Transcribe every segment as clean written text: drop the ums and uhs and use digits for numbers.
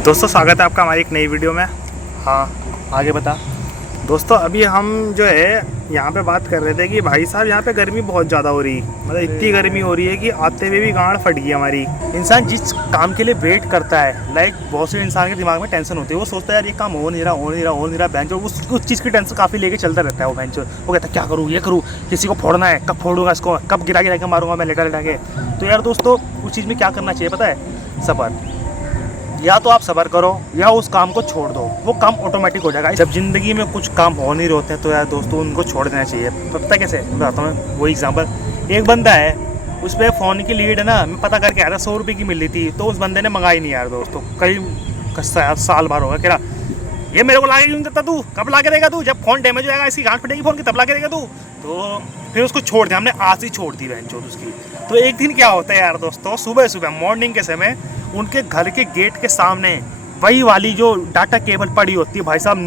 दोस्तों स्वागत है आपका हमारी एक नई वीडियो में। हाँ, आगे बता। दोस्तों अभी हम जो है यहाँ पे बात कर रहे थे कि भाई साहब यहाँ पे गर्मी बहुत ज़्यादा हो रही, मतलब इतनी गर्मी हो रही है कि आते हुए भी गांड फट गई हमारी। इंसान जिस काम के लिए वेट करता है, लाइक बहुत से इंसान के दिमाग में टेंशन होती है, वो सोचता है यार ये काम हो नहीं रहा बेंच, और उस चीज़ की टेंशन काफ़ी लेके चलता रहता है वो बेंच। वो कहता है क्या करूँ, ये करूँ, किसी को फोड़ना है, कब फोड़ूंगा इसको, कब गिरा के मारूंगा मैं लेटा के। तो यार दोस्तों उस चीज़ में क्या करना चाहिए पता है? सब्र। या तो आप सब्र करो या उस काम को छोड़ दो, वो काम ऑटोमेटिक हो जाएगा। जब ज़िंदगी में कुछ काम हो नहीं रहते हैं तो यार दोस्तों उनको छोड़ देना चाहिए। पता कैसे बताता हूँ, वो एग्जांपल, एक बंदा है, उस पर फ़ोन की लीड है ना, मैं पता करके आया था 100 रुपये की मिल रही थी, तो उस बंदे ने मंगाई नहीं यार दोस्तों। कई साल भर होगा, कह रहा ये मेरे को ला के क्यों देता तू, कब ला के देगा तू, जब फ़ोन डैमेज हो जाएगा, इसकी गांठ फटेगी फ़ोन की, तब ला के देगा तू। तो फिर उसको छोड़ दिया हमने, आज ही छोड़ दी बहन चोद उसकी। तो एक दिन क्या होता है यार दोस्तों, सुबह मॉर्निंग के समय उनके घर के गेट के सामने वही वाली जो डाटा केबल पड़ी होती है भाई साहब,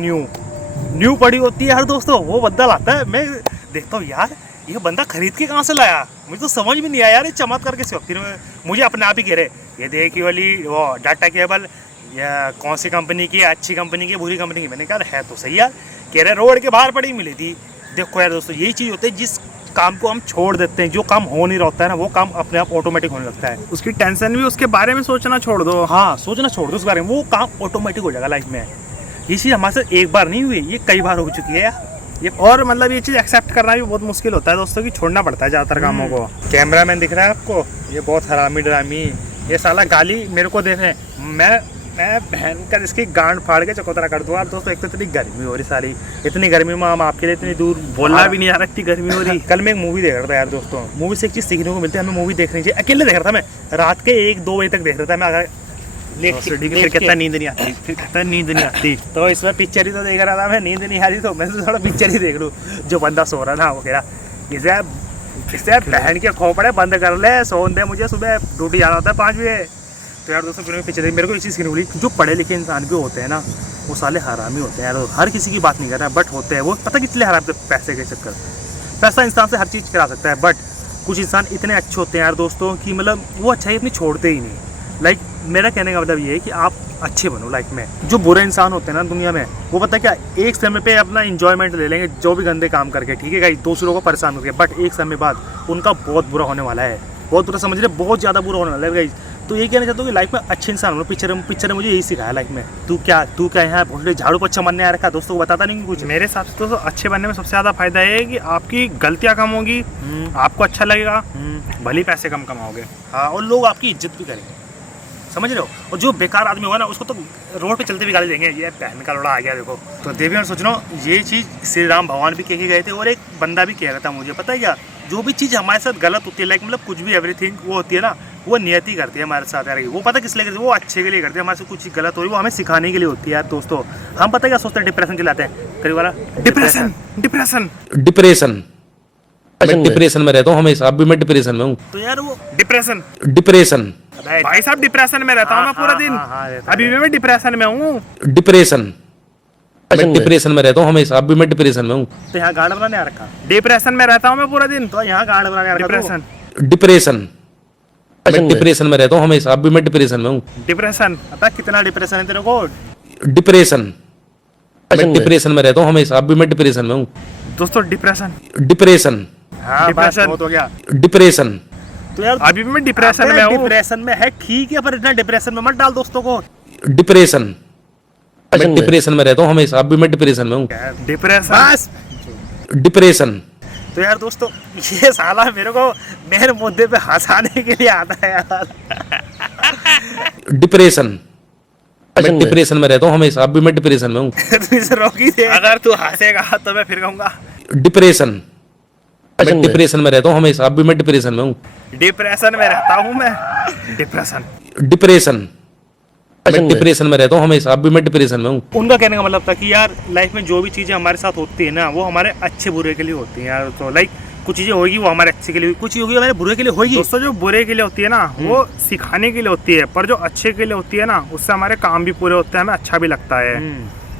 न्यू पड़ी होती है यार दोस्तों। वो बंदा लाता है, मैं देखता हूँ यार ये बंदा खरीद के कहाँ से लाया, मुझे तो समझ में नहीं आया यार, ये चमत्कार कैसे। फिर मुझे अपने आप ही कह रहे ये देख वाली वो डाटा केबल या कौन सी कंपनी की, अच्छी कंपनी की, बुरी कंपनी की। मैंने कहा है तो सही यार, कह रहे रोड के बाहर पड़ी मिली थी। देखो यार दोस्तों यही चीज़ होती है, जिस काम को हम छोड़ देते हैं, जो काम हो नहीं रहता है ना, वो काम अपने आप ऑटोमेटिक होने लगता है। उसकी टेंशन भी उसके बारे में सोचना छोड़ दो। हाँ, सोचना छोड़ दो उस बारे में, वो काम ऑटोमेटिक हो जाएगा लाइफ में। ये चीज़ हमारे साथ एक बार नहीं हुई, ये कई बार हो चुकी है यार। ये और मतलब ये चीज़ एक्सेप्ट करना भी बहुत मुश्किल होता है दोस्तों, कि छोड़ना पड़ता है ज़्यादातर कामों को। कैमरा मैन दिख रहा है आपको, ये बहुत हरामी ड्रामी, ये साला गाली मेरे को दे रहे हैं, मैं बहन कर इसकी गांड फाड़ के चकोतरा कर दूंगा। दोस्तों एक तो इतनी गर्मी हो रही सारी, इतनी गर्मी में हम आपके लिए इतनी दूर बोलना भी नहीं आ रहा, इतनी गर्मी हो रही। कल मैं एक मूवी देख रहा था यार दोस्तों, मूवी से एक चीज़ सीखने को मिलती है, हमें मूवी देखनी चाहिए। अकेले देख रहा था मैं, रात के 1-2 बजे तक देख रहा था मैं, अगर फिर कितना नींद नहीं आती, फिर कितना नींद नहीं आती। तो इसमें पिक्चर ही तो देख रहा था मैं, नींद नहीं आ रही, तो मैं थोड़ा पिक्चर ही देख लूँ। जो बंदा सो रहा था वो कह रहा इसे बहन के खोपड़े बंद कर ले, सोन दे, मुझे सुबह ड्यूटी जाना होता है 5 बजे। तो यार दोस्तों फिर पिक्चर मेरे को इस चीज़ की मिली, जो पढ़े लिखे इंसान भी होते हैं ना, वो साले हरामी होते हैं यार। हर किसी की बात नहीं कर रहा है, बट होते हैं वो, पता कितने हराम थे पैसे के चक्कर। पैसा इंसान से हर चीज़ करा सकता है, बट कुछ इंसान इतने अच्छे होते हैं यार दोस्तों कि मतलब वो अच्छाई अपनी छोड़ते ही नहीं। लाइक मेरा कहने का मतलब ये है कि आप अच्छे बनो लाइफ में। जो बुरे इंसान होते हैं ना दुनिया में, वो पता क्या, एक समय पे अपना इंजॉयमेंट ले लेंगे जो भी गंदे काम करके, ठीक है गाइस, दूसरों को परेशान करके, बट एक समय बाद उनका बहुत बुरा होने वाला है, बहुत बुरा समझ रहे, बहुत ज़्यादा बुरा होने वाला है गाइस। तो ये कहना चाहता हूँ कि लाइफ में अच्छे इंसान हो। पिक्चर ने मुझे यही सिखाया लाइफ में। तू क्या यहाँ भोसले झाड़ू पोछा मारने आ रखा, दोस्तों को बताता नहीं कुछ। मेरे हिसाब से तो अच्छे बनने में सबसे ज़्यादा फायदा ये है कि आपकी गलतियाँ कम होगी, आपको अच्छा लगेगा, भले पैसे कम कमाओगे, हाँ, और लोग आपकी इज्जत भी करेंगे, समझ रहे हो। और जो बेकार आदमी होगा ना, उसको तो रोड पे चलते भी गाली देंगे, ये बहन का लोड़ा आ गया देखो। तो देवी मैं सोच रहा हूँ ये चीज़ श्री राम भगवान भी कह के गए थे, और एक बंदा भी कह रहा था मुझे, पता है क्या, जो भी चीज़ हमारे साथ गलत होती है, लाइक मतलब कुछ भी एवरीथिंग वो होती है ना, वो नियति करती है हमारे साथ यार। वो पता किस लिए करती है, वो अच्छे के लिए करती है। हमारे से कुछ चीज़ गलत हो रही है, वो हमें सिखाने के लिए होती है यार दोस्तों। हम पता क्या सोचते हैं, डिप्रेशन चलाते हैं करीब वाला, डिप्रेशन मैं डिप्रेशन में रहता हूँ हमेशा, अभी मैं डिप्रेशन में हूँ। तो यार वो डिप्रेशन भाई साहब, डिप्रेशन में रहता हूँ मैं पूरा दिन, अभी भी मैं डिप्रेशन में हूँ। मैं डिप्रेशन में रहता हूँ हमेशा, अभी मैं डिप्रेशन में हूँ। तो यहाँ गार्ड बनाने आ रखा, डिप्रेशन में रहता हूँ मैं पूरा दिन, तो यहाँ गार्ड बनाने आ रखा। डिप्रेशन मैं डिप्रेशन में रहता हूँ हमेशा, अभी मैं डिप्रेशन में हूँ। डिप्रेशन पता कितना डिप्रेशन है तेरे को? मैं डिप्रेशन में रहता हूँ हमेशा, अभी मैं डिप्रेशन में हूँ। दोस्तों डिप्रेशन हाँ, डिप्रेशन बहुत हो गया। डिप्रेशन तो यार अभी भी मैं डिप्रेशन में हूँ। डिप्रेशन में है ठीक है, पर इतना डिप्रेशन में मत डाल दोस्तों को। डिप्रेशन मैं डिप्रेशन में रहता हूँ हमेशा, अभी मैं डिप्रेशन में हूँ। डिप्रेशन बस। डिप्रेशन तो यार दोस्तों ये साला मेरे को मेरे मुद्दे पे हंसाने के लिए आता है यार। डिप्रेशन मैं डिप्रेशन में रहता हूँ हमेशा, अभी मैं डिप्रेशन में हूँ। तू इसे रोक ही दे। अगर तू हंसेगा तो मैं फिर कहूँगा डिप्रेशन मैं डिप्रेशन में रहता हूँ हमेशा, अभी मैं डिप्रेशन में हूँ। डिप्रेशन में रहता हूँ मैं। डिप्रेशन मैं डिप्रेशन में रहता हूँ हमेशा, अभी मैं डिप्रेशन में हूँ। उनका कहने का मतलब था कि यार लाइफ में जो भी चीज़ें हमारे साथ होती है ना, वो हमारे अच्छे बुरे के लिए होती हैं यार। तो लाइक कुछ चीज़ें होगी वो हमारे अच्छे के लिए, कुछ चीज़ होगी हमारे बुरे के लिए होगी। दोस्तों जो बुरे के लिए होती है ना, वो सिखाने के लिए होती है, पर जो अच्छे के लिए होती है ना, उससे हमारे काम भी पूरे होते हैं, हमें अच्छा भी लगता है।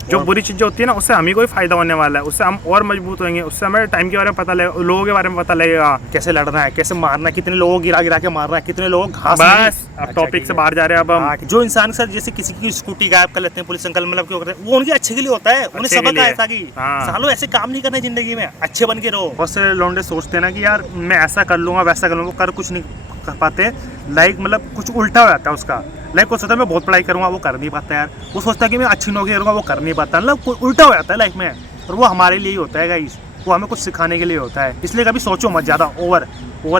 जो बुरी चीजें होती है ना उससे हमें कोई फायदा होने वाला है, उससे हम और मजबूत होंगे, उससे हमें टाइम के बारे में पता लगेगा, लोगों के बारे में पता लगेगा, कैसे लड़ना है, कैसे मारना है, कितने लोगों को गिरा गिरा के मारना है, कितने लोग घास बस अब टॉपिक से बाहर जा रहे हैं अब हम। जो इंसान के साथ जैसे किसी की स्कूटी गायब कर लेते हैं पुलिस अंकल, मतलब क्यों करते हैं, वो उनके अच्छे के लिए होता है, उन्हें अच्छे के सबक लिए। आया था कि हाँ। सालों ऐसे काम नहीं करना जिंदगी में, अच्छे बन के रहो। बहुत से लौंडे सोचते हैं ना कि यार मैं ऐसा कर लूंगा वैसा कर लूंगा, वो कर कुछ नहीं कर पाते। लाइक मतलब कुछ उल्टा हो जाता है उसका। लाइक वो सोचता है मैं बहुत पढ़ाई करूंगा, वो कर नहीं पाता यार। वो सोचता है कि मैं अच्छी नौकरी करूंगा, वो कर नहीं पाता। मतलब कोई उल्टा हो जाता है लाइफ में, और वो हमारे लिए ही होता है गाइस, वो हमें कुछ सिखाने के लिए होता है। इसलिए कभी सोचो मत ज़्यादा ओवर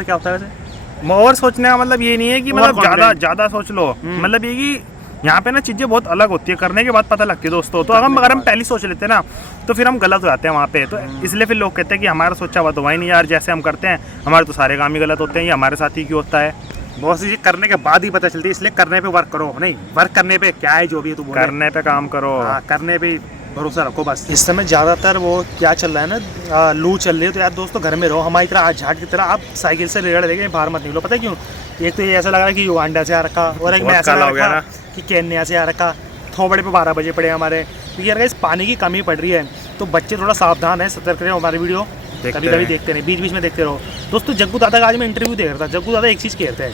क्या होता है वैसे? ओवर सोचने का मतलब ये नहीं है कि मतलब Overconfident। ज़्यादा सोच लो, मतलब ये कि यहाँ पे ना चीज़ें बहुत अलग होती है, करने के बाद पता लगती है दोस्तों। तो अगर हम पहले सोच लेते हैं ना तो फिर हम गलत हो जाते हैं वहाँ पे। तो इसलिए फिर लोग कहते हैं कि हमारा सोचा हुआ तो वही नहीं यार, जैसे हम करते हैं हमारे तो सारे काम ही गलत होते हैं, ये हमारे साथ ही क्यों होता है। बहुत सी चीज़ करने के बाद ही पता चलती है, इसलिए करने पे वर्क करो, नहीं वर्क करने पे क्या है जो भी है तू बोले। करने पे काम करो। हाँ, करने पे भरोसा रखो बस। इस समय ज़्यादातर वो क्या चल रहा है ना, लू चल रही है, तो यार दोस्तों घर में रहो। हमारी तरह आज झाट की तरह आप साइकिल से रेड़ देंगे, बाहर मत निकलो। पता है क्यों? एक तो ये ऐसा लग रहा है कि युगांडा से आ रखा, और एक में ऐसा लग रहा है कि केन्या से आ रखा। थोबड़े पे 12 बजे पड़े हमारे, क्योंकि यार इस पानी की कमी पड़ रही है। तो बच्चे थोड़ा सावधान है, सतर्क रहे। हमारी वीडियो कभी कभी देखते नहीं, बीच बीच में देखते रहो दोस्तों। जग्गू दादा का आज मैं इंटरव्यू देख रहा था। जग्गू दादा एक चीज़ कहते हैं,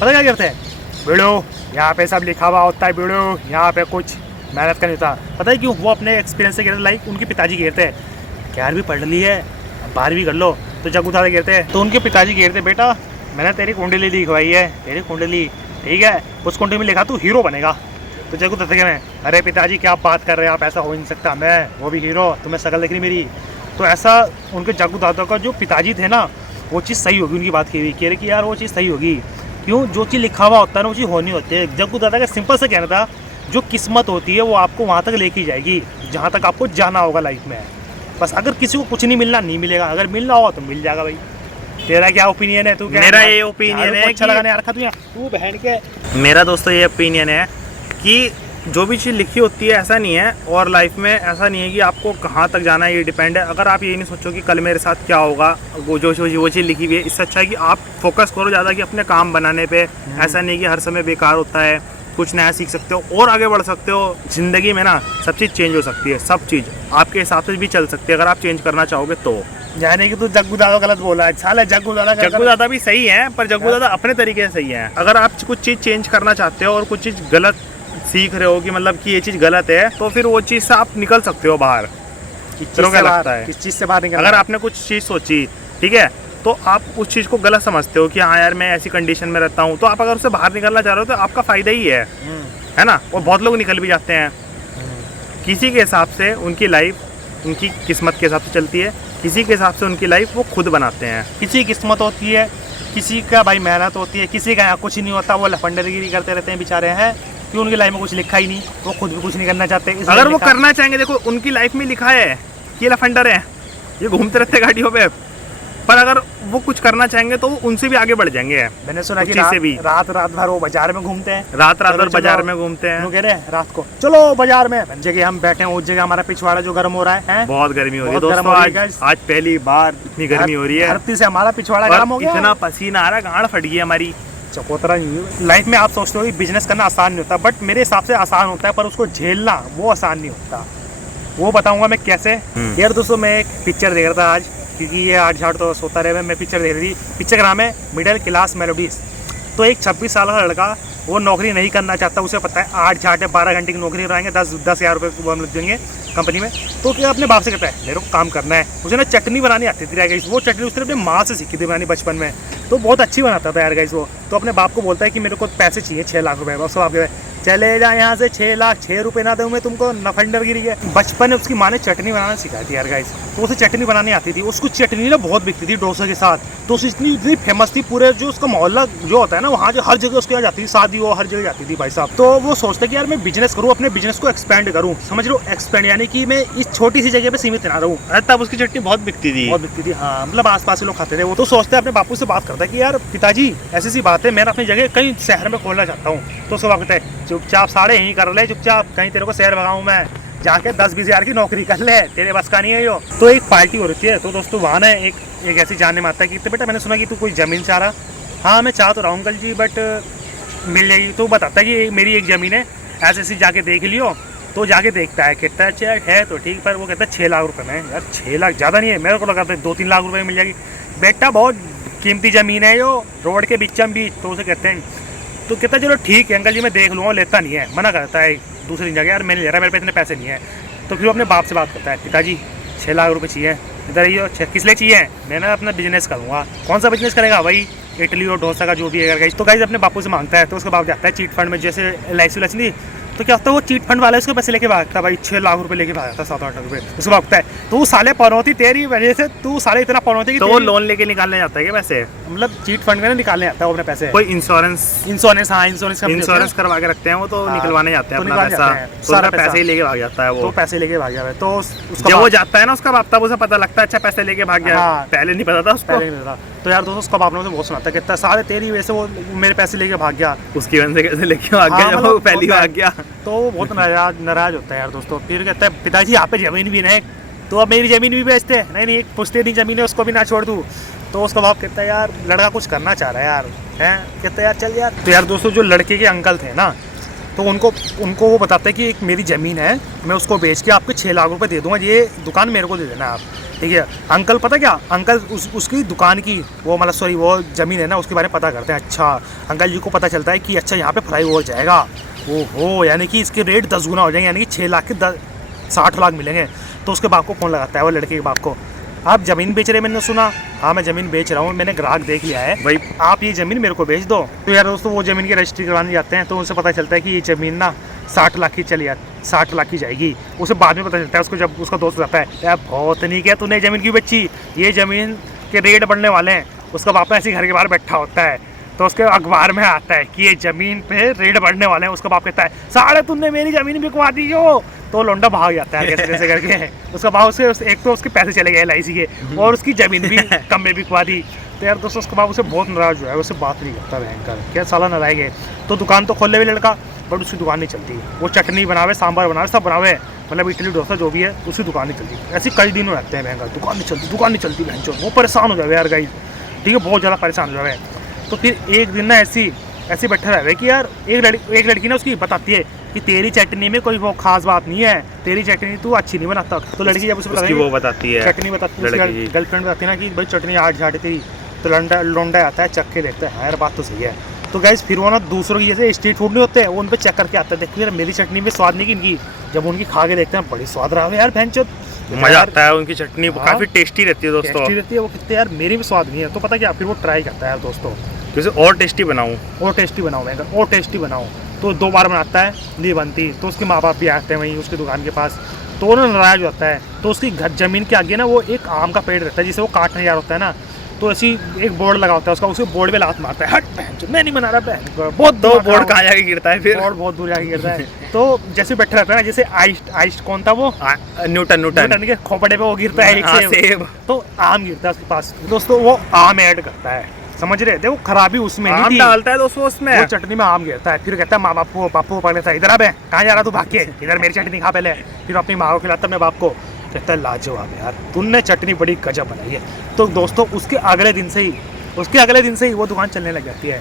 पता क्या कहते हैं? वीडियो यहाँ पे सब लिखा हुआ होता है, वीडियो यहाँ पे कुछ मेहनत करनी था। पता है क्यों? वो अपने एक्सपीरियंस से कहते, लाइक उनके पिताजी कहते हैं 11वीं पढ़ ली है, 12वीं कर लो। तो जग्गू दादा कहते हैं, तो उनके पिताजी कहते, बेटा मैंने तेरी कुंडली लिखवाई है, तेरी कुंडली ठीक है, उस कुंडली में लिखा तू हीरो बनेगा। तो जग्गू दादा कह रहे हैं, अरे पिताजी क्या बात कर रहे हैं आप, ऐसा हो नहीं सकता, मैं वो भी हीरो, तुम्हें शक्ल दिख रही मेरी। तो ऐसा उनके जग्गू दादा का जो पिताजी थे ना, वो चीज़ सही होगी उनकी बात की हुई, कह रहे कि यार वो चीज़ सही होगी। क्यों? जो चीज़ लिखा हुआ होता है ना वो चीज़ होनी होती है। जग्गू दादा का सिंपल सा कहना था, जो किस्मत होती है वो आपको वहाँ तक लेके जाएगी जहाँ तक आपको जाना होगा लाइफ में। बस अगर किसी को कुछ नहीं मिलना, नहीं मिलेगा, अगर मिलना होगा तो मिल जाएगा भाई। तेरा क्या ओपिनियन है? तू क्या? मेरा ये ओपिनियन है अच्छा लगा नहीं रखा तू बहन के। मेरा दोस्तों ये ओपिनियन है कि जो भी चीज़ लिखी होती है ऐसा नहीं है, और लाइफ में ऐसा नहीं है कि आपको कहाँ तक जाना है ये डिपेंड है। अगर आप ये नहीं सोचो कि कल मेरे साथ क्या होगा, वो जो चीज़ लिखी हुई है, इससे अच्छा है कि आप फोकस करो ज़्यादा कि अपने काम बनाने पे। ऐसा नहीं कि हर समय बेकार होता है, कुछ नया सीख सकते हो और आगे बढ़ सकते हो। ज़िंदगी में ना सब चीज़ चेंज हो सकती है, सब चीज़ आपके हिसाब से भी चल सकती है अगर आप चेंज करना चाहोगे तो। यानी कि तू जग्गू दादा गलत बोला है, साला जग्गू दादा भी सही है, पर जग्गू दादा अपने तरीके से सही है। अगर आप कुछ चीज़ चेंज करना चाहते हो और कुछ चीज़ गलत सीख रहे हो कि मतलब कि ये चीज़ गलत है, तो फिर वो चीज़ से आप निकल सकते हो बाहर। क्या लगता है? किस चीज़ से बाहर निकल? अगर आपने कुछ चीज़ सोची, ठीक है, तो आप उस चीज़ को गलत समझते हो कि हाँ यार मैं ऐसी कंडीशन में रहता हूँ, तो आप अगर उससे बाहर निकलना चाह रहे हो तो आपका फ़ायदा ही है ना। और बहुत लोग निकल भी जाते हैं। किसी के हिसाब से उनकी लाइफ उनकी किस्मत के हिसाब से चलती है, किसी के हिसाब से उनकी लाइफ वो खुद बनाते हैं। किसी की किस्मत होती है, किसी का भाई मेहनत होती है, किसी का यहाँ कुछ नहीं होता, वो लफंडरगिरी करते रहते हैं बेचारे हैं कि उनकी लाइफ में कुछ लिखा ही नहीं, वो खुद भी कुछ नहीं करना चाहते। अगर वो करना चाहेंगे, देखो उनकी लाइफ में लिखा है कि ये लफंडर है, ये घूमते रहते हैं गाड़ियों पे, पर अगर वो कुछ करना चाहेंगे तो वो उनसे भी आगे बढ़ जाएंगे। मैंने सुना कि रात भर वो बाजार में घूमते हैं, रात भर बाजार में घूमते हैं। वो कह रहे हैं रात को चलो बाजार में, जगह हम बैठे हैं उस जगह हमारा पिछवाड़ा जो गर्म हो रहा है। बहुत गर्मी हो रही है दोस्तों, आज पहली बार इतनी गर्मी हो रही है, धरती से हमारा पिछवाड़ा गर्म हो गया, इतना पसीना आ रहा है, गांड फट गई हमारी। चकोतरा लाइफ में आप सोचते हो कि बिजनेस करना आसान नहीं होता, बट मेरे हिसाब से आसान होता है, पर उसको झेलना वो आसान नहीं होता। वो बताऊंगा मैं कैसे। यार दोस्तों मैं एक पिक्चर देख रहा था आज, क्योंकि ये 8 तो सोता रहे, मैं पिक्चर देख रही थी। पिक्चर का नाम है मिडिल क्लास मेलोडीज। तो एक 26 साल का लड़का वो नौकरी नहीं करना चाहता, उसे पता है 8 है 12 घंटे की नौकरी कराएंगे, 10,000 रुपये वो हम लग देंगे कंपनी में। तो क्या अपने बाप से कहता है मेरे को काम करना है। उसे ना चटनी बनानी आती थी गाइस, वो चटनी उसने अपने माँ से सीखी थी बनानी बचपन में, तो बहुत अच्छी बनाता था यार गाइस वो। तो अपने बाप को बोलता है कि मेरे को पैसे चाहिए 6 लाख रुपए। उसके बाप कहता है चले जा यहाँ से, 6 लाख 6 रुपये ना दूँ मैं तुमको, नफंडरगिरी है। बचपन में उसकी माँ ने चटनी बनाना सिखाई थी यार गाइस, तो उसे चटनी बनानी आती थी। उसको चटनी ना बहुत बिकती थी डोसा के साथ, तो उसे इतनी फेमस थी, पूरे जो उसका मोहल्ला जो होता है ना वहाँ जो हर जगह उसके यहाँ जाती थी, शादी हो हर जगह जाती थी भाई साहब। तो वो सोचता कि यार मैं बिजनेस करूँ, अपने बिजनेस को एक्सपेंड करूँ, समझ लो एक्सपेंड, यानी कि मैं इस छोटी सी जगह पे सीमित ना रहूँ। तब उसकी चटनी बहुत बिकती थी, हाँ, मतलब आसपास के लोग खाते थे। वो तो सोचते हैं, अपने बापू से बात करता है कि यार पिताजी ऐसी सी बात है, मैं अपनी जगह कहीं शहर में खोलना चाहता हूँ। तो उसको बात कहता है चुपचाप साढ़े यहीं कर ले, चुपचाप कहीं तेरे को शहर भगाऊँ मैं, जाके 10-20 हज़ार की नौकरी कर ले, तेरे बस का नहीं है यो। तो एक पार्टी हो रही है, तो दोस्तों वहाँ ना एक ऐसी जानने में आता है कि बेटा मैंने सुना कि तू कोई ज़मीन चाह रहा। हाँ मैं चाह तो रहा हूँ अंकल जी, बट मिल जाएगी। तो बताता है कि मेरी एक ज़मीन है, ऐसे जाके देख लियो, तो जाके देखता है, कहता है अच्छा है तो ठीक, पर वो कहता है 6 लाख रुपए में। यार 6 लाख ज़्यादा नहीं है, मेरे को लगा था 2-3 लाख रुपए में मिल जाएगी। बेटा बहुत कीमती ज़मीन है जो, रोड के बीचम बीच। तो उसे कहते हैं, तो कहता है चलो ठीक है अंकल जी मैं देख लूँगा, लेता नहीं है, मना करता है दूसरी जगह, यार मैं नहीं ले रहा, मेरे पे इतने पैसे नहीं है। तो फिर वो अपने बाप से बात करता है, पिताजी 6 लाख रुपए चाहिए, इधर ही हो। किस लिए चाहिए? मैं ना अपना बिजनेस करूँगा। कौन सा बिजनेस करेगा? भाई इडली और डोसा का जो भी है। तो गाइस अपने बापू से मांगता है, तो उसका बाप जाता है चीट फंड में, जैसे LIC नहीं, तो क्या होता है वो चीट फंड वाले उसके पैसे लेके भागता है। भाई 6 लाख रुपए लेके भागता है, 7-8 लाख रुपए उसको भागता है। तो वो साले पनौती तेरी वजह से, तू साले इतना पनौती कि तो वो लोन लेके निकालने जाता है क्या पैसे? मतलब चीट फंड में निकालने जाता है वो अपने पैसे। कोई इंश्योरेंस हाँ इंश्योरेंस करवा के रखते हैं वो, तो हाँ, निकलवाने जाते हैं तो अपना निकाल पैसा, जाते हैं, तो सारा उसका पैसा। पैसे ही लेके भाग जाता है वो। तो पैसे लेके भाग गया। तो उसका जब वो जाता है ना उसका बाप, तब उसे पता लगता है अच्छा पैसे लेके भाग गया। हाँ। पहले नहीं पता था उसको। पहले नहीं था। तो यार दोस्तों उसका बाप ने उसे बहुत सुनाता, कहता है सारे तेरी वजह से वो मेरे पैसे लेके भाग गया। उसकी वजह से कैसे लेके भाग गया हाँ, जब मतलब वो पहली होता है। भाग गया? तो वो बहुत नाराज होता है यार दोस्तों। फिर कहता है पिताजी यहाँ पे ज़मीन भी नहीं, तो अब मेरी ज़मीन भी बेचते हैं। नहीं एक पुश्तैनी ज़मीन है उसको भी ना छोड़ दूँ। तो उसका बाप कहता है यार लड़का कुछ करना चाह रहा है यार, हैं? कहता है यार चल यार। तो यार दोस्तों जो लड़के के अंकल थे ना, तो उनको वो बताते हैं कि एक मेरी ज़मीन है, मैं उसको बेच के आपको 6 लाख रुपए दे दूंगा, ये दुकान मेरे को दे देना आप, ठीक है? अंकल पता क्या, अंकल उसकी दुकान की वो मतलब सॉरी वो ज़मीन है ना उसके बारे में पता करते हैं। अच्छा अंकल जी को पता चलता है कि अच्छा यहाँ पे फ्लाई ओवर जाएगा, ओहो यानी कि इसके रेट 10 गुना हो जाएंगे, यानी कि 6 लाख के 60 लाख मिलेंगे। तो उसके बाप को फ़ोन लगाता है वो लड़के के बाप को, आप ज़मीन बेच रहे, मैंने सुना। हाँ मैं ज़मीन बेच रहा हूँ, मैंने ग्राहक देख लिया है भाई, आप ये ज़मीन मेरे को बेच दो। तो यार दोस्तों वो ज़मीन की रजिस्ट्री करवाने जाते हैं, तो उनसे पता चलता है कि ये ज़मीन ना 60 लाख की चली 60 लाख की जाएगी। उसे बाद में पता चलता है उसको, जब उसका दोस्त जाता है, यार बहुत नहीं क्या तूने ज़मीन क्यों बेची, ये ज़मीन के रेट बढ़ने वाले हैं। उसका बाप ऐसे घर के बाहर बैठा होता है, तो उसके अखबार में आता है कि ये ज़मीन पे रेट बढ़ने वाले हैं। उसका बाप कहता है साढ़े तुमने मेरी ज़मीन बिकवा दी हो। तो लौंडा भाग जाता है कैसे कैसे करके। उसका बाप उसके एक तो उसके पैसे चले गए LIC के, और उसकी ज़मीन भी कम में बिकवा दी। तो यार दोस्तों उसका बाप उसे बहुत नाराज़ हुआ है, उससे बात नहीं करता भयंकर, क्या साला नाराज़ है। तो दुकान तो खोल ले लड़का, बट उसकी दुकान नहीं चलती। वो चटनी बनावे, सांभर बनावे, सब बनावे, मतलब इडली डोसा जो भी है उसकी दुकान नहीं चलती। ऐसे कई दिन रहते हैं भयंकर, दुकान नहीं चलती भयंकर। वो परेशान हो जाए यार गाइस, ठीक है, बहुत ज़्यादा परेशान हो जाए। तो फिर एक दिन ना ऐसी बैठा रहे कि यार एक लड़की ना उसकी बताती है कि तेरी चटनी में कोई वो खास बात नहीं है, तेरी चटनी तू अच्छी नहीं बनाता। तो लड़की जब उसकी वो बताती है, चटनी बताती है, गर्लफ्रेंड बताती है ना कि भाई चटनी आठ झाटे तेरी। तो लौंडा आता है, चख के देखता है, यार बात तो सही है। तो गाइस फिर वो ना दूसरों की जैसे स्ट्रीट फूड नहीं होते, वो उन पर चेक करके आता है, देखो यार मेरी चटनी में स्वाद नहीं कि इनकी। जब उनकी खा के देखते हैं बड़ी स्वाद रहा है यार, भैंचोद मजा आता है। उनकी चटनी काफी टेस्टी रहती है दोस्तों, टेस्टी रहती है। वो कहते यार मेरी भी स्वाद नहीं है। तो पता क्या, फिर वो ट्राई करता है यार दोस्तों, जैसे और टेस्टी बनाऊँ मैं और टेस्टी बनाऊँ। तो 2 बार बनाता है, नहीं बनती। तो उसके माँ बाप भी आते हैं वहीं उसकी दुकान के पास, तो वो नाराज होता है। तो उसकी घर ज़मीन के आगे ना वो एक आम का पेड़ रहता है जिसे वो काटने जा होता है ना, तो ऐसी एक बोर्ड लगा होता है उसका, उसे बोर्ड पे लात मारता है, हट मैं नहीं बना रहा, बहुत तो बोर्ड कहाँ जाके गिरता है, फिर और बहुत दूर जाके गिरता है। तो जैसे बैठा रहता है ना, जैसे आइस्ट कौन था वो, न्यूटन के खोपड़े पे वो गिरता है एक सेब, तो आम गिरता है उसके पास। दोस्तों वो आम ऐड करता है, समझ रहे थे, वो खराबी उसमें नहीं थी, डालता है दोस्तों उसमें, वो चटनी में आम गिरता है। फिर कहता है माँ बाप को, पापू को पकड़ता है, इधर आ बे, कहाँ जा रहा तू, भाग के इधर मेरी चटनी खा पहले। फिर अपनी माँ को खिलाता है, अपने बाप को कहता है लाजवाब यार तुमने चटनी बड़ी गजब बनाई है। तो दोस्तों उसके अगले दिन से ही वो दुकान चलने लग जाती है,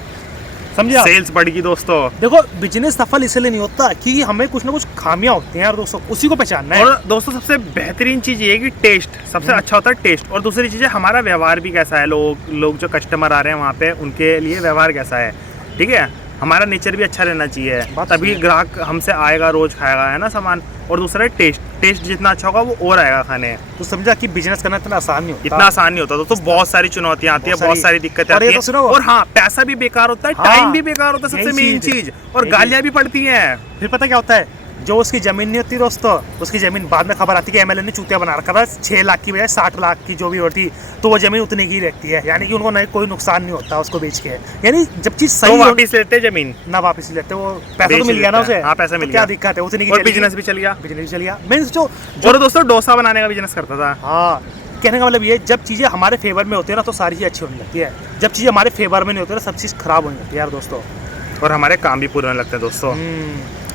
समझे, सेल्स बढ़ेगी दोस्तों। देखो बिजनेस सफल इसलिए नहीं होता कि हमें कुछ ना कुछ खामियां होती हैं यार दोस्तों, उसी को पहचानना है। और दोस्तों सबसे बेहतरीन चीज़ ये है कि टेस्ट सबसे अच्छा होता है, टेस्ट। और दूसरी चीज़ है हमारा व्यवहार भी कैसा है, लोग जो कस्टमर आ रहे हैं वहाँ पे उनके लिए व्यवहार कैसा है, ठीक है, हमारा नेचर भी अच्छा रहना चाहिए, तभी ग्राहक हमसे आएगा, रोज खाएगा, है ना सामान। और दूसरा टेस्ट जितना अच्छा होगा वो और आएगा खाने। तो समझा कि बिजनेस करना इतना आसान नहीं होता, इतना आसान नहीं होता। दोस्तों बहुत सारी चुनौतियां आती है, बहुत सारी दिक्कतें आती है, और हाँ पैसा भी बेकार होता है, टाइम भी बेकार होता है, सबसे मेन चीज, और गालियां भी पड़ती हैं। फिर पता क्या होता है, जो उसकी जमीन नहीं होती दोस्तों, उसकी जमीन बाद में खबर आती है कि MLA ने चूतिया बना रखा था, 6 लाख की बजाय 60 लाख की जो भी होती, तो वो जमीन उतने की रहती है, यानी कि उनको नहीं कोई नुकसान नहीं होता उसको बेच के। यानी जब चीज सही तो वापस लेते जमीन ना, वापस लेते, वो पैसा तो मिल गया ना उसे, हाँ पैसा मिल गया, क्या दिक्कत है, उतनी की, और बिजनेस भी चल गया, मैं जो दोस्तों डोसा बनाने का बिजनेस करता था। हाँ कहने का मतलब ये, जब चीजें हमारे फेवर में होती है ना तो सारी चीज़ अच्छी होने लगती है, जब चीजें हमारे फेवर में नहीं होती है सब चीज़ खराब होने लगती है यार दोस्तों, और हमारे काम भी पूरे होने लगते हैं दोस्तों,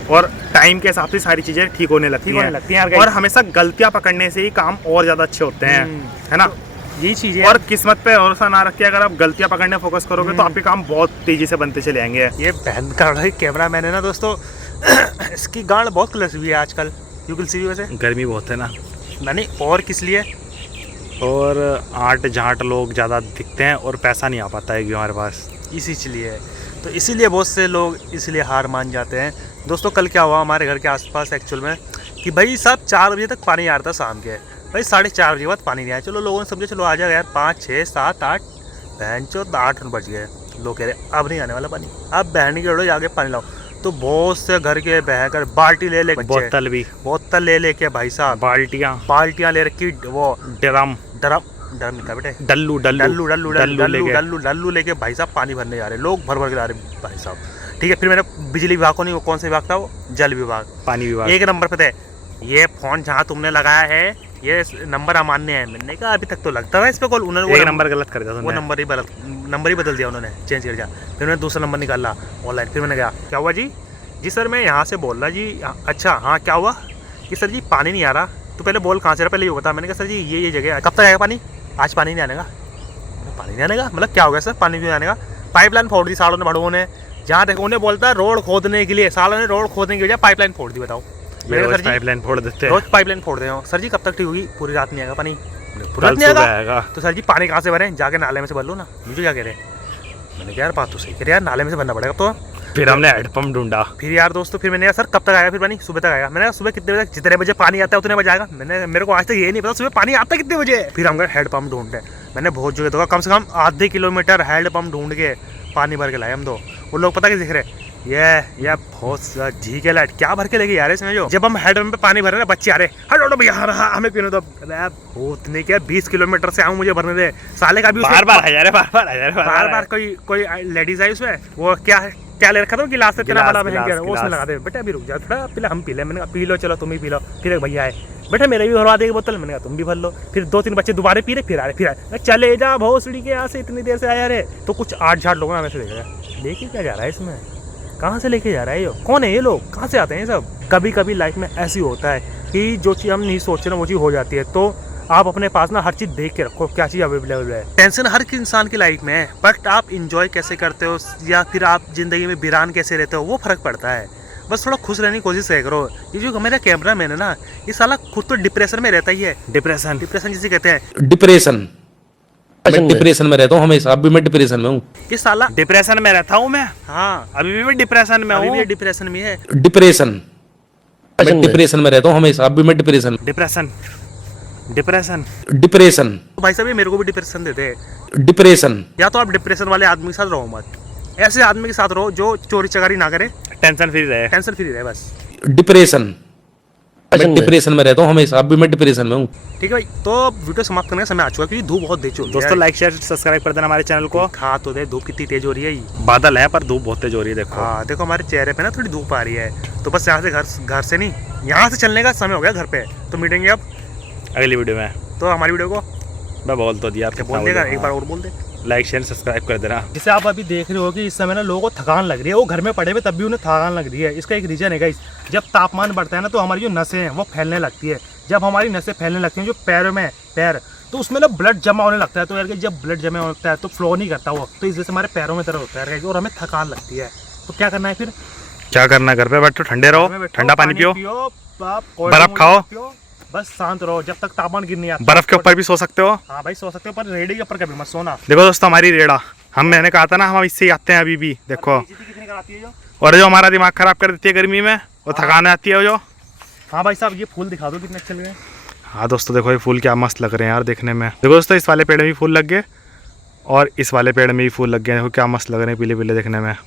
और टाइम के हिसाब से सारी चीजें ठीक होने लगती हैं यार। और हमेशा गलतियां पकड़ने से ही काम और ज्यादा अच्छे होते हैं, है ना। यही चीज़ है। और किस्मत पे भरोसा ना रख के अगर आप गलतियां पकड़ने फोकस करोगे तो आपके काम बहुत तेजी से बनते चले जाएंगे। ये बहन का रहा कैमरा मैन है ना दोस्तों, इसकी गांड बहुत क्लस हुई है आजकल, यू विल सी। वैसे गर्मी बहुत है ना, नहीं और किस लिए, और आट झाट लोग ज़्यादा दिखते हैं और पैसा नहीं आ पाता है कि हमारे पास, इसीलिए है। तो इसीलिए बहुत से लोग इसलिए हार मान जाते हैं। दोस्तों कल क्या हुआ हमारे घर के आसपास एक्चुअल में कि भाई साहब 4 बजे तक पानी आ रहा था शाम के, भाई 4:30 बजे बाद पानी नहीं आया। चलो लोगों ने समझे चलो आ जाएगा यार, 5, 6, 7, 8 बहन चो 8 बज गए। लोग कह रहे अब नहीं आने वाला पानी, अब बहन के उड़ो जाके पानी लाओ। तो बहुत से घर के बहकर बाल्टी ले ले, बोतल ले लेके भाई साहब, बाल्टियाँ ले रखी, वो ड्रम निकला बेटे, डल्लू लेके भाई साहब पानी भरने जा रहे, लोग भर के जा रहे भाई साहब। ठीक है, फिर मैंने बिजली विभाग को नहीं, वो कौन सा विभाग था, वो जल विभाग, पानी विभाग, 1 नंबर पे थे। ये फोन जहाँ तुमने लगाया है ये नंबर अमान्य है। मैंने कहा अभी तक तो लगता है इस पे कॉल, उन्होंने 1 नंबर गलत कर दिया, वो नंबर ही बदल दिया उन्होंने, चेंज कर दिया। फिर मैंने दूसरा नंबर निकाला ऑनलाइन, फिर मैंने कहा क्या हुआ जी सर मैं यहाँ से बोल रहा जी, अच्छा हाँ क्या हुआ कि सर जी पानी नहीं आ रहा। तो पहले बोल कहाँ से रहा, पहले ये बता। मैंने कहा सर जी ये जगह, कब तक आएगा पानी, आज पानी नहीं आने का। पानी नहीं आने का मतलब क्या हो गया सर, पानी क्यों आने का, पाइपलाइन फोड़ दी सालों ने बड़ों ने, जहाँ देखो उन्हें बोलता है रोड खोदने के लिए, सालों ने रोड खोदने की वजह पाइपलाइन फोड़ दी। बताओ पाइपलाइन फोड़ देते हैं, रोज पाइपलाइन फोड़ रहे हो सर जी, कब तक ठीक होगी, पूरी रात नहीं आएगा पानी, पूरी रात नहीं आएगा। तो सर जी पानी कहाँ से भरे, जाके नाले में से भर लो ना। मुझे क्या कह रहे हैं, मैंने कहा यार बात तो सही कह रहे यार, नाले में से भरना पड़ेगा। तो फिर हमने हैंडपंप ढूंढा, फिर यार दोस्तों फिर मैंने कहा सर कब तक आएगा फिर पानी, सुबह तक आएगा। मैंने कहा सुबह कितने बजे, जितने बजे पानी आता है उतने बजे आएगा। मेरे को आज तक ये नहीं पता सुबह पानी आता है कितने बजे। फिर हम गए हैंडपंप ढूंढते, मैंने बहुत जगह देखा, कम से कम आधे किलोमीटर हैंडपंप ढूंढ के पानी भर के लाए हम। दो वो लोग पता क्या दिख रहे, ये बहुत झीके लाइट क्या भर के लेके आ रहे इसमें। जो जब हम हेडपंप पे पानी भर रहे ना, बच्चे आ रहे हटो भैया हमें पीने दो। उतने क्या 20 किलोमीटर से आऊँ मुझे भरने दे साले का भी। बार कोई लेडीज आई उसमें, वो क्या ले रखा था गिलास से, तेरा बड़ा महंगा वो उसमें लगा दे। बेटा अभी रुक जा थोड़ा, पहले हम पी ले। मैंने कहा पी लो, चलो तुम ही पी लो। फिर एक भैया आए, बेटा मेरे भी भरवा देगी बोतल। मैंने कहा तुम भी भर लो। फिर 2-3 बच्चे दोबारा पी रहे, फिर आए चले जा भोसड़ी के यहाँ से इतनी देर से आया रे। तो कुछ 8-10 लोगों ने हमें से देखा, लेके क्या जा रहा है इसमें, कहाँ से लेके जा रहा है ये, कौन है ये लोग, कहाँ से आते हैं सब। कभी कभी लाइफ में ऐसी होता है कि जो चीज़ हम नहीं सोच रहे वो चीज़ हो जाती है। तो आप अपने पास ना हर चीज़ देख के रखो, क्या चीज़ अवेलेबल है। टेंशन हर इंसान की लाइफ में है, बट आप इंजॉय कैसे करते हो या फिर आप जिंदगी में वीरान कैसे रहते हो वो फर्क पड़ता है। बस थोड़ा खुश रहने की कोशिश करो। ये जो मेरा कैमरा मैन है ना, ये साला खुद तो डिप्रेशन में रहता ही है। डिप्रेशन जिसे कहते हैं, डिप्रेशन में रहता हूँ हमेशा, अभी मैं डिप्रेशन में हूँ। ये साला डिप्रेशन में रहता हूँ मैं, हाँ अभी भी मैं डिप्रेशन में हूँ, डिप्रेशन में है। डिप्रेशन में रहता हूँ हमेशा, अभी मैं डिप्रेशन। तो भाई साहब ये मेरे को भी डिप्रेशन देते हैं। डिप्रेशन या तो आप डिप्रेशन वाले आदमी के साथ रहो मत, ऐसे आदमी के साथ रहो जो चोरी चकारी ना करे, टेंशन फ्री रहे बस। डिप्रेशन में रहता हूँ हमेशा, अभी मैं डिप्रेशन में हूँ। ठीक है भाई, तो वीडियो समाप्त करने का समय आ चुका है क्योंकि धूप बहुत तेज हो रही है। दोस्तों लाइक शेयर सब्सक्राइब कर देना हमारे चैनल को। खा तो दे, धूप कितनी तेज हो रही है। बादल है पर धूप बहुत तेज हो रही है, देखो। हाँ देखो हमारे चेहरे पे ना थोड़ी धूप आ रही है। तो बस यहाँ से घर से नहीं, यहाँ से चलने का समय हो गया घर पे। तो मिलेंगे अब अगली वीडियो में। तो हमारी वीडियो को मैं बोल तो दिया, बोल देगा, एक बार और बोल दे। लाइक शेयर सब्सक्राइब कर देना। जैसे आप अभी देख रहे हो कि इस समय ना लोगों को थकान लग रही है, वो घर में पड़े हुए तब भी उन्हें थकान लग रही है। इसका एक रीजन है गाइस, जब तापमान बढ़ता है ना तो हमारी जो नसें हैं वो फैलने लगती है। जब हमारी नसें फैलने लगती हैं जो पैरों में पैर, तो उसमें ना ब्लड जमा होने लगता है। तो यार जब ब्लड जमा होता है तो फ्लो नहीं करता वो, तो इस वजह से हमारे पैरों में दर्द होता है और हमें थकान लगती है। तो क्या करना है फिर, क्या करना, घर पे बैठो, ठंडे रहो, ठंडा पानी पियो, बर्फ खाओ, बस शांत रहो जब तक तापमान गिर नहीं आता। बर्फ के ऊपर भी सो सकते हो। हाँ भाई सो सकते हो, पर रेडी के ऊपर कभी मत सोना। देखो दोस्तों हमारी रेड़ा, मैंने कहा था ना हम इससे ही आते हैं अभी भी, देखो। कितनी कराती है जो, और जो हमारा दिमाग खराब कर देती है गर्मी में, वो थकान आती है जो। हाँ भाई साहब ये फूल दिखा दो कितने अच्छे लग रहे हैं। हाँ दोस्तों देखो ये फूल क्या मस्त लग रहे हैं यार देखने में। देखो दोस्तों इस वाले पेड़ में भी फूल लग गए और इस वाले पेड़ में भी फूल लग गए, देखो क्या मस्त लग रहे हैं पीले पीले देखने में।